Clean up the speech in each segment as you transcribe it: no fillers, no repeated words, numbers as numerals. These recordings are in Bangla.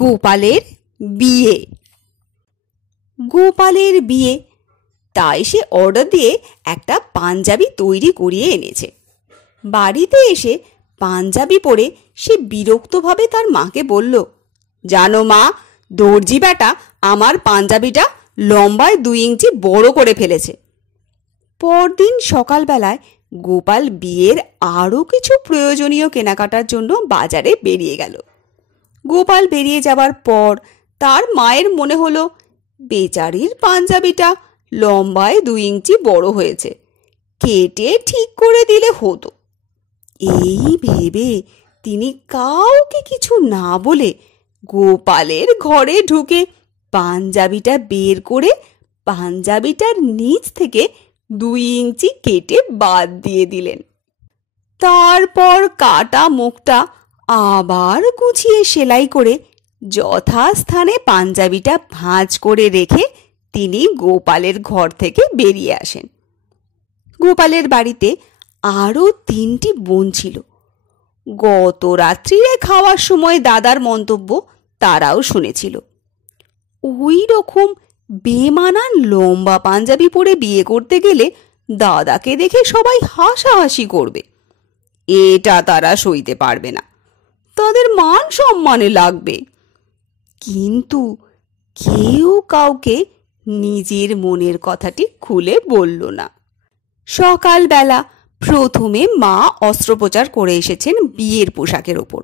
গোপালের বিয়ে। গোপালের বিয়ে, তাই সে অর্ডার দিয়ে একটা পাঞ্জাবি তৈরি করিয়ে এনেছে। বাড়িতে এসে পাঞ্জাবি পরে সে বিরক্তভাবে তার মাকে বলল, জানো মা, দর্জি বেটা আমার পাঞ্জাবিটা লম্বায় 2 ইঞ্চি বড় করে ফেলেছে। পরদিন সকালবেলায় গোপাল বিয়ের আরও কিছু প্রয়োজনীয় কেনাকাটার জন্য বাজারে বেরিয়ে গেল। গোপাল বেরিয়ে যাবার পর তার মায়ের মনে হলো, বেচারির পাঞ্জাবিটা লম্বায় 2 ইঞ্চি বড় হয়েছে, কেটে ঠিক করে দিলে হতো। এই ভেবে তিনি কাউকে কিছু না বলে গোপালের ঘরে ঢুকে পাঞ্জাবিটা বের করে পাঞ্জাবিটার নিচ থেকে 2 ইঞ্চি কেটে বাদ দিয়ে দিলেন। তারপর কাটা মুখটা আবার গুছিয়ে সেলাই করে যথাস্থানে পাঞ্জাবিটা ভাঁজ করে রেখে তিনি গোপালের ঘর থেকে বেরিয়ে আসেন। গোপালের বাড়িতে আরও 3টি বোন ছিল। গত রাত্রিরে খাওয়ার সময় দাদার মন্তব্য তারাও শুনেছিল। ওই রকম বেমানান লম্বা পাঞ্জাবি পরে বিয়ে করতে গেলে দাদাকে দেখে সবাই হাসাহাসি করবে, এটা তারা সইতে পারবে না, তাদের মান সম্মানে লাগবে। কিন্তু কেউ কাউকে নিজের মনের কথাটি খুলে বলল না। সকালবেলা প্রথমে মা অস্ত্রোপচার করে এসেছেন বিয়ের পোশাকের ওপর।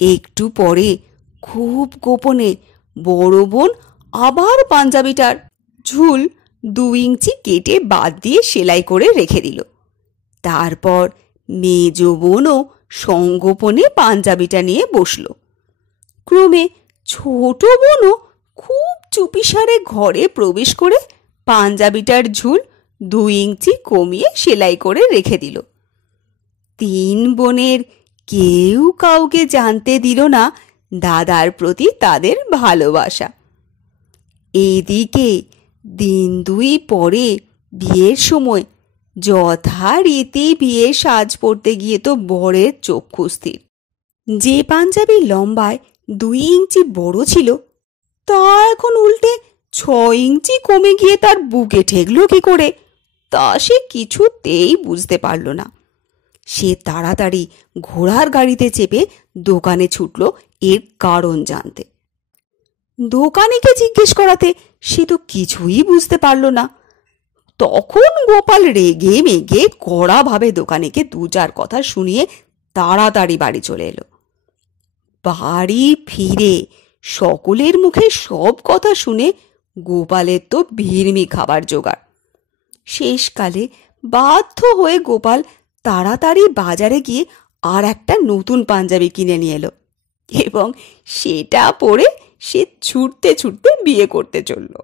একটু পরে খুব গোপনে বড় বোন আবার পাঞ্জাবিটার ঝুল 2 ইঞ্চি কেটে বাদ দিয়ে সেলাই করে রেখে দিল। তারপর মেজ বোনও সংগোপনে পাঞ্জাবিটা নিয়ে বসল। ক্রমে ছোট বোনও খুব চুপিসারে ঘরে প্রবেশ করে পাঞ্জাবিটার ঝুল 2 ইঞ্চি কমিয়ে সেলাই করে রেখে দিল। 3 বোনের কেউ কাউকে জানতে দিল না দাদার প্রতি তাদের ভালোবাসা। এদিকে দিন 2 পরে বিয়ের সময় যথারীতি বিয়ের সাজ পরতে গিয়ে তো বরের চক্ষু স্থির। যে পাঞ্জাবি লম্বায় 2 ইঞ্চি বড় ছিল তা এখন উল্টে 6 ইঞ্চি কমে গিয়ে তার বুকে ঠেকল কি করে, তা সে কিছুতেই বুঝতে পারল না। সে তাড়াতাড়ি ঘোড়ার গাড়িতে চেপে দোকানে ছুটল এর কারণ জানতে। দোকানিকে জিজ্ঞেস করাতে সে তো কিছুই বুঝতে পারল না। তখন গোপাল রেগে মেগে কড়াভাবে দোকানিকে 2-4 কথা শুনিয়ে তাড়াতাড়ি বাড়ি চলে এলো। বাড়ি ফিরে সকলের মুখে সব কথা শুনে গোপালের তো ভিড়মি খাবার জোগাড়। শেষকালে বাধ্য হয়ে গোপাল তাড়াতাড়ি বাজারে গিয়ে আর একটা নতুন পাঞ্জাবি কিনে নিয়ে এলো এবং সেটা পরে সে ছুটতে ছুটতে বিয়ে করতে চলল।